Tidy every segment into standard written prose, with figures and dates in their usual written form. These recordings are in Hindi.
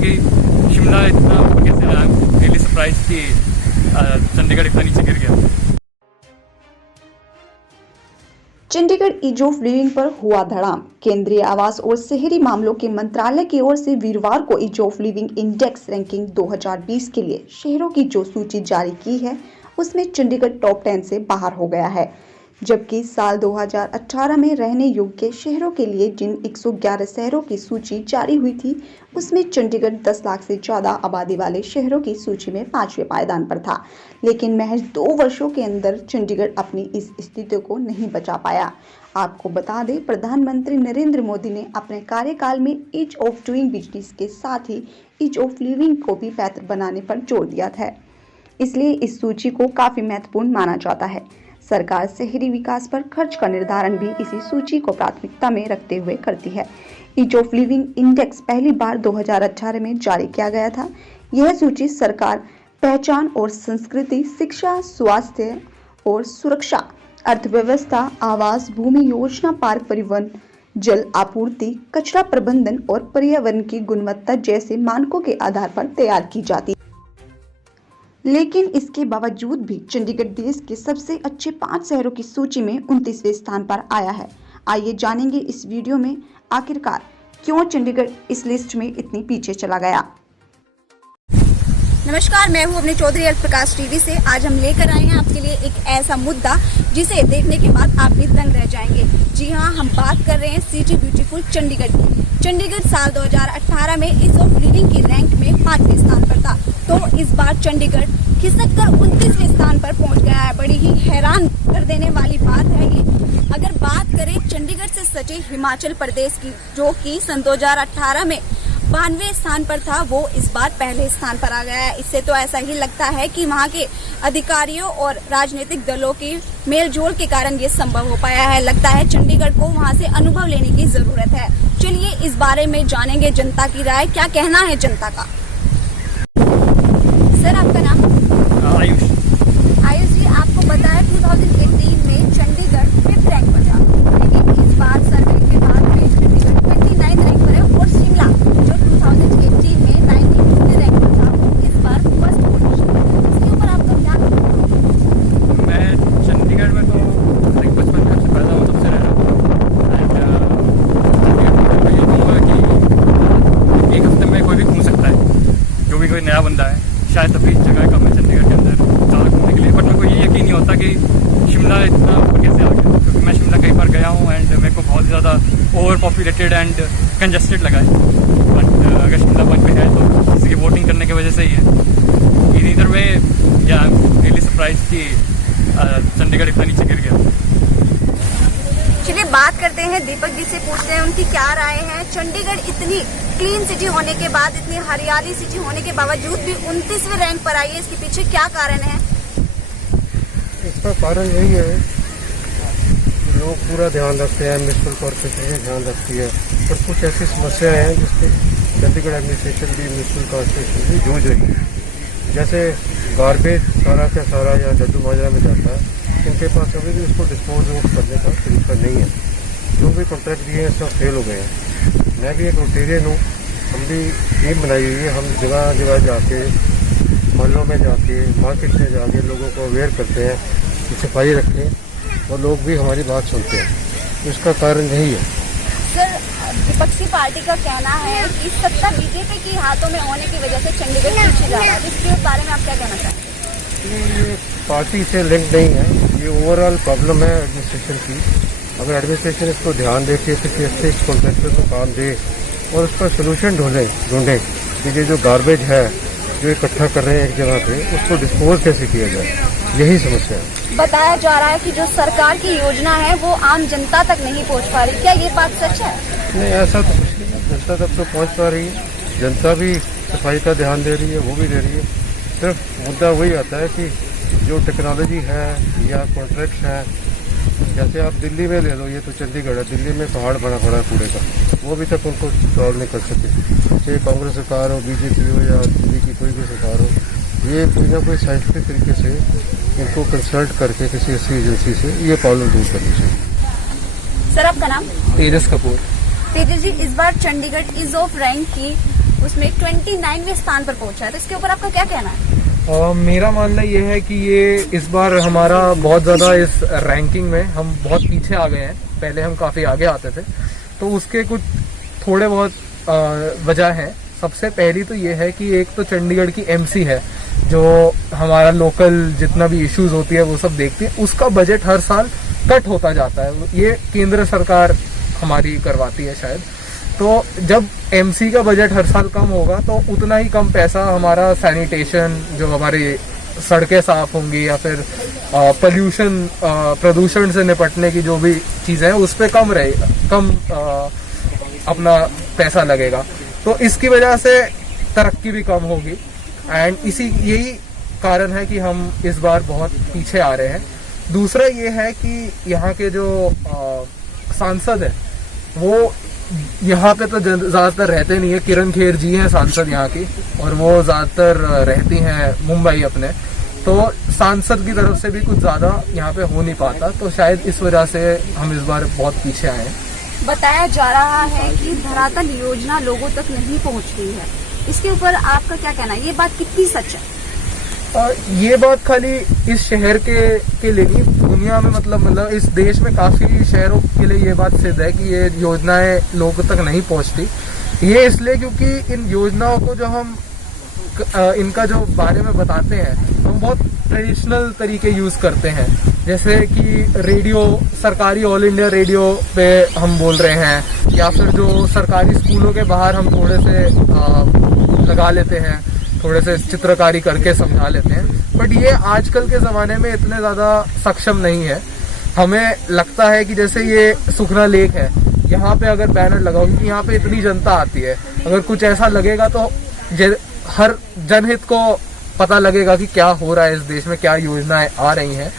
कि शिमला इतना ऊपर कैसे आया। रियली सरप्राइज कि चंडीगढ़ इतना नीचे गिर गया। चंडीगढ़ ईज ऑफ लिविंग पर हुआ धड़ाम। केंद्रीय आवास और शहरी मामलों के मंत्रालय की ओर से वीरवार को ease of living index ranking 2020 के लिए शहरों की जो सूची जारी की है उसमें चंडीगढ़ टॉप 10 से बाहर हो गया है, जबकि साल 2018 में रहने योग्य शहरों के लिए जिन 111 शहरों की सूची जारी हुई थी उसमें चंडीगढ़ 10 लाख से ज्यादा आबादी वाले शहरों की सूची में 5वें पायदान पर था। लेकिन महज 2 वर्षों के अंदर चंडीगढ़ अपनी इस स्थिति को नहीं बचा पाया। आपको बता दें, प्रधानमंत्री नरेंद्र मोदी ने अपने कार्यकाल में ईज ऑफ डूइंग बिजनेस के साथ ही ईज ऑफ लिविंग को भी बेहतर बनाने पर जोर दिया था, इसलिए इस सूची को काफी महत्वपूर्ण माना जाता है। सरकार शहरी विकास पर खर्च का निर्धारण भी इसी सूची को प्राथमिकता में रखते हुए करती है। ईज ऑफ लिविंग इंडेक्स पहली बार 2018 में जारी किया गया था। यह सूची सरकार पहचान और संस्कृति, शिक्षा, स्वास्थ्य और सुरक्षा, अर्थव्यवस्था, आवास, भूमि योजना, पार्क, परिवहन, जल आपूर्ति, कचरा प्रबंधन और पर्यावरण की गुणवत्ता जैसे मानकों के आधार पर तैयार की जाती है। लेकिन इसके बावजूद भी चंडीगढ़ देश के सबसे अच्छे 5 शहरों की सूची में 29वें स्थान पर आया है। आइए जानेंगे इस वीडियो में आखिरकार क्यों चंडीगढ़ इस लिस्ट में इतनी पीछे चला गया। नमस्कार, मैं हूं अपने चौधरी अल्प प्रकाश टीवी से। आज हम लेकर आए हैं आपके लिए एक ऐसा मुद्दा जिसे देखने के बाद आप भी दंग रह जाएंगे। जी हां, हम बात कर रहे हैं सिटी ब्यूटीफुल चंडीगढ़ की। चंडीगढ़ साल 2018 में ईज ऑफ लिविंग की रैंक में 5वें स्थान पर था, तो इस बार चंडीगढ़ खिसककर 29वें स्थान पर पहुंच गया है। बड़ी ही हैरान कर देने वाली बात है ये। अगर बात करें चंडीगढ़ से सटे हिमाचल प्रदेश की, जो कि सन 2018 में 92वें स्थान पर था, वो इस बार पहले स्थान पर आ गया है। इससे तो ऐसा ही लगता है कि वहां के अधिकारियों और राजनीतिक दलों की मेलजोल के कारण ये संभव हो पाया है। लगता है चंडीगढ़ को वहां से अनुभव लेने की जरूरत है। चलिए इस बारे में जानेंगे जनता की राय, क्या कहना है जनता का। सर, आपका नाम? आयुष। आयुष जी, आपको पता है 2018 में चंडीगढ़ 5th रैंक पर था, लेकिन इस बार सर्वे के बाद में चंडीगढ़ 29 रैंक पर है और शिमला जो 2018 में 19th रैंक पर था, इस बार फर्स्ट पोजीशन पर। इसके ऊपर आपका क्या कहना है? मैं चंडीगढ़ में तो बचपन में से पैदा हूँ, तब से रह रहा हूँ। एंड मैं ये कहूँगा कि एक हफ्ते में कोई भी घूम सकता है, जो भी कोई नया बंदा है। शायद तभी जगह कम है चंडीगढ़ के अंदर ज़्यादा घूमने के लिए, बट मेरे को ये यकीन नहीं होता कि शिमला इतना ऊपर कैसे आ गया, क्योंकि मैं शिमला कई बार गया हूँ एंड मेरे को बहुत ज़्यादा ओवर पॉपुलेटेड एंड कंजस्टेड लगा है। बट अगर शिमला 1 पे है तो किसी की वोटिंग करने की वजह से ही है। इन इधर में या रियली सरप्राइज कि चंडीगढ़ इतना नीचे गिर गया। चलिए बात करते हैं, दीपक जी से पूछते हैं उनकी क्या राय है। चंडीगढ़ इतनी क्लीन सिटी होने के बाद, इतनी हरियाली सिटी होने के बावजूद भी 29वें रैंक पर आई है, इसके पीछे क्या कारण है? इसका कारण यही है कि लोग पूरा ध्यान रखते हैं, म्युनिसिपल कॉर्पोरेशन ध्यान रखती है, पर कुछ ऐसी समस्याएं हैं जिससे चंडीगढ़ एडमिनिस्ट्रेशन भी, म्युनिसिपल कॉर्पोरेशन भी जूझ रही है। जैसे गार्बेज सारा का सारा या डड्डू माजरा में जाता है, इनके पास अभी भी उसको डिस्पोज करने का तरीका नहीं है। जो भी कॉन्ट्रैक्ट दिए हैं सब फेल हो गए हैं। मैं भी एक रोटेरियन हूँ, हम भी टीम बनाई हुई है। हम जगह जगह जाके, मोहल्लों में जाके, मार्केट में जाके लोगों को अवेयर करते हैं कि सफाई रखें, और लोग भी हमारी बात सुनते हैं। तो इसका कारण यही है। सर, विपक्षी पार्टी का कहना है कि सत्ता बीजेपी के हाथों में होने की वजह से चंडीगढ़ पीछे जा रहा है। इसके बारे में आप क्या कहना चाहते हैं? ये पार्टी से लिंक नहीं है, ये ओवरऑल प्रॉब्लम है एडमिनिस्ट्रेशन की। अगर एडमिनिस्ट्रेशन इसको ध्यान देके किसी अच्छे इस कॉन्ट्रैक्टर को काम दे और उसका सोल्यूशन ढूंढे कि ये जो गार्बेज है जो इकट्ठा कर रहे हैं एक जगह पे, उसको डिस्पोज कैसे किया जाए, यही समस्या है। बताया जा रहा है कि जो सरकार की योजना है वो आम जनता तक नहीं पहुंच पा रही, क्या ये बात सच है? नहीं, ऐसा तो कुछ नहीं है। जनता तक तो पहुंच पा रही है, जनता भी सफाई का ध्यान दे रही है, वो भी दे रही है। सिर्फ मुद्दा वही आता है कि जो टेक्नोलॉजी है या कॉन्ट्रैक्ट है, जैसे आप दिल्ली में ले लो, ये तो चंडीगढ़ है, दिल्ली में पहाड़ बना पड़ा है कूड़े का, वो अभी तक उनको सॉल्व नहीं कर सके। चाहे कांग्रेस सरकार हो, बीजेपी हो या दिल्ली की कोई भी सरकार हो, ये कोई ना कोई साइंटिफिक तरीके से इनको कंसल्ट करके किसी ऐसी एजेंसी से ये प्रॉब्लम दूर करनी चाहिए। सर, आपका नाम? तेजस कपूर। तेजस जी, इस बार चंडीगढ़ ईज ऑफ रैंक की उसमें 29वें स्थान पर पहुंचा है, तो इसके ऊपर आपका क्या कहना है? मेरा मानना ये है कि ये इस बार हमारा बहुत ज़्यादा इस रैंकिंग में हम बहुत पीछे आ गए हैं। पहले हम काफ़ी आगे आते थे, तो उसके कुछ थोड़े बहुत वजह हैं। सबसे पहली तो ये है कि एक तो चंडीगढ़ की एमसी है जो हमारा लोकल जितना भी इश्यूज होती है वो सब देखती है, उसका बजट हर साल कट होता जाता है। ये केंद्र सरकार हमारी करवाती है शायद। तो जब एमसी का बजट हर साल कम होगा तो उतना ही कम पैसा हमारा सैनिटेशन, जो हमारी सड़कें साफ होंगी या फिर प्रदूषण से निपटने की जो भी चीज़ें हैं उस पर कम अपना पैसा लगेगा। तो इसकी वजह से तरक्की भी कम होगी एंड यही कारण है कि हम इस बार बहुत पीछे आ रहे हैं। दूसरा ये है कि यहाँ के जो सांसद है वो यहाँ पे तो ज़्यादातर रहते नहीं है। किरण खेर जी हैं सांसद यहाँ की, और वो ज़्यादातर रहती हैं मुंबई अपने, तो सांसद की तरफ से भी कुछ ज़्यादा यहाँ पे हो नहीं पाता। तो शायद इस वजह से हम इस बार बहुत पीछे आए हैं। बताया जा रहा है कि धरातल योजना लोगों तक नहीं पहुंच रही है, इसके ऊपर आपका क्या कहना है? ये बात कितनी सच है? ये बात खाली इस शहर के लिए नहीं, दुनिया में मतलब इस देश में काफी शहरों के लिए ये बात सिद्ध है कि ये योजनाएं लोगों तक नहीं पहुंचती। ये इसलिए क्योंकि इन योजनाओं को जो हम इनका जो बारे में बताते हैं हम बहुत ट्रेडिशनल तरीके यूज करते हैं, जैसे कि रेडियो, सरकारी ऑल इंडिया रेडियो पे हम बोल रहे हैं, या फिर जो सरकारी स्कूलों के बाहर हम थोड़े से लगा लेते हैं, थोड़े से चित्रकारी करके समझा लेते हैं। बट ये आजकल के ज़माने में इतने ज़्यादा सक्षम नहीं है। हमें लगता है कि जैसे ये सुखना लेक है, यहाँ पे अगर बैनर लगाओ, क्योंकि यहाँ पे इतनी जनता आती है, अगर कुछ ऐसा लगेगा तो हर जनहित को पता लगेगा कि क्या हो रहा है इस देश में, क्या योजनाएं आ रही हैं।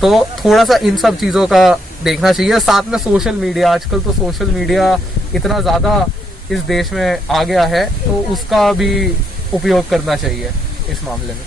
तो थोड़ा सा इन सब चीज़ों का देखना चाहिए। साथ में सोशल मीडिया, आजकल तो सोशल मीडिया इतना ज़्यादा इस देश में आ गया है, तो उसका भी उपयोग करना चाहिए इस मामले में।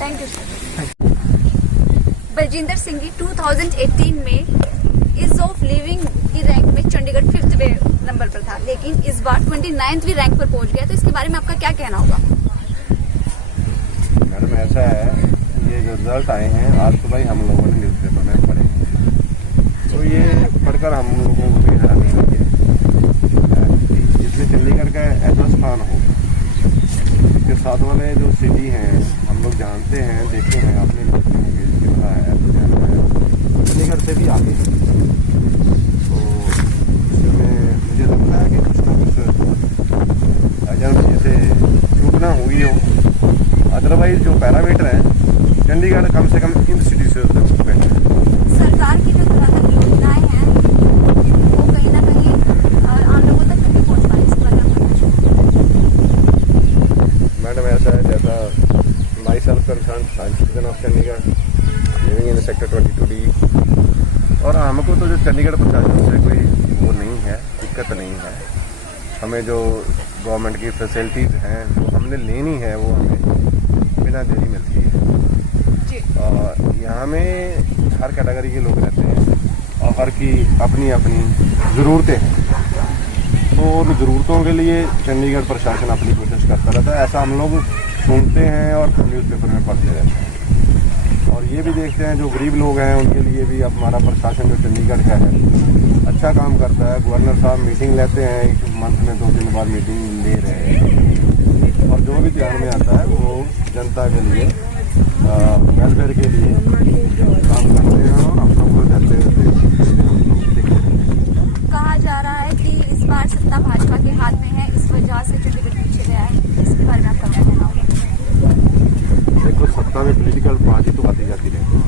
Thank you sir. Baljinder Singh ji 2018 में ईज ऑफ लिविंग की रैंक में चंडीगढ़ 5th नंबर पर था, लेकिन इस बार 29वीं रैंक पर पहुंच गया, तो इसके बारे में आपका क्या कहना होगा? मैडम ऐसा है, ये जो रिजल्ट आए हैं आज तो भाई हम लोगों ने न्यूज़पेपर में पढ़े, तो ये पढ़कर हम लोगों को भी हैरानी हुई है। इसलिए चंडीगढ़ का ऐसा स्थान हो के साथ वाले जो सिटी हैं हम लोग जानते हैं, देखे हैं, आपने शिमला है, लुधियाना है, चंडीगढ़ से भी आगे। तो इसमें मुझे लगता है कि कुछ ना कुछ एजेंसी से चूकना हुई हो। अदरवाइज जो पैरामीटर है चंडीगढ़ कम से कम इन सिटी से बेटर है। सरकार की जो धरातल योजनाएं हैं वो कहीं ना कहीं आम लोगों तक नहीं पहुंच पा रही, इसके बारे में मैडम ऐसा है, जैसा my self concern citizen of Chandigarh living in sector 22D, और हमको तो जो चंडीगढ़ प्रशासन से कोई वो नहीं है, दिक्कत नहीं है। हमें जो गवर्नमेंट की फैसिलिटीज़ हैं वो हमने लेनी है, वो हमें बिना देरी मिलती है। यहाँ में हर कैटेगरी के लोग रहते हैं और हर की अपनी अपनी ज़रूरतें हैं, तो उन ज़रूरतों के लिए चंडीगढ़ प्रशासन अपनी कोशिश करता रहता है। ऐसा हम लोग सुनते हैं और न्यूज़पेपर में पढ़ते रहते हैं, और ये भी देखते हैं जो गरीब लोग हैं उनके लिए भी अब हमारा प्रशासन जो चंडीगढ़ का है अच्छा काम करता है। गवर्नर साहब मीटिंग लेते हैं, एक मंथ में 2-3 बार मीटिंग ले रहे हैं, और जो भी ध्यान में आता है वो जनता के लिए, वेलफेयर के लिए काम करते हैं और हम लोग को जाते कहा जा रहा है कि इस बार सत्ता भाजपा के हाथ में है, इस वजह से चंडीगढ़ पीछे गया है, इसके बारे में आपका क्या कहना होगा? देखो, सत्ता में पॉलिटिकल पार्टी तो आती जाती रहती है।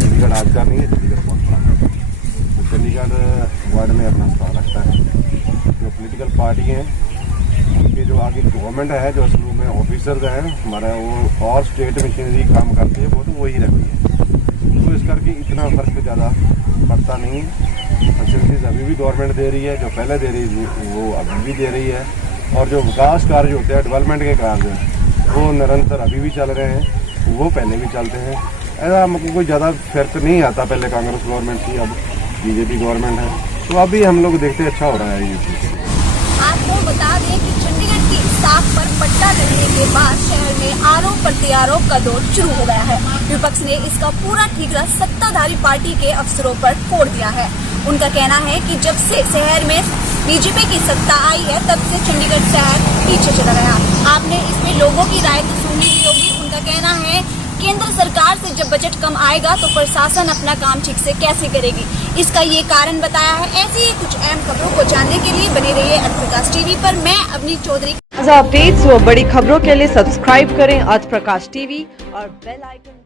चंडीगढ़ आज का नहीं है, चंडीगढ़ बहुत बड़ा है। चंडीगढ़ वार्ड में अपना स्थान रखता है। जो पॉलिटिकल पार्टी हैं उनके जो आगे गवर्नमेंट है, जो असलू में ऑफिसर्स हैं हमारा, वो और स्टेट मशीनरी काम करती है, वो तो वही रखी है। तो इस करके इतना फर्क ज़्यादा पड़ता नहीं। फैसिलिटीज़ अभी भी गवर्नमेंट दे रही है, जो पहले दे रही थी वो अभी भी दे रही है, और जो विकास कार्य होते हैं, डेवलपमेंट के कार्य वो निरंतर अभी भी चल रहे हैं, वो पहले भी चलते हैं। ऐसा हमको कोई ज़्यादा फर्क नहीं आता। पहले कांग्रेस गवर्नमेंट थी, अब बीजेपी गवर्नमेंट है, तो अभी हम लोग देखते अच्छा हो रहा है ये चीज़। आपको बता दें कि चंडीगढ़ की साख पर पट्टा लगने के बाद शहर में आरोप प्रत्यारोप का दौर शुरू हो गया है। विपक्ष ने इसका पूरा ठीकरा सत्ताधारी पार्टी के अफसरों पर फोड़ दिया है। उनका कहना है कि जब से शहर में बीजेपी की सत्ता आई है तब से चंडीगढ़ शहर पीछे चला गया। आपने इसमें लोगों की राय तो सुनी ही होगी। उनका कहना है केंद्र सरकार से जब बजट कम आएगा तो प्रशासन अपना काम ठीक से कैसे करेगी, इसका ये कारण बताया है। ऐसी ही कुछ अहम खबरों को जानने के लिए बने रहिए आज प्रकाश टीवी पर। मैं अवनी चौधरी। ताज़ा अपडेट्स व बड़ी खबरों के लिए सब्सक्राइब करें आज प्रकाश टीवी और बेल आइकन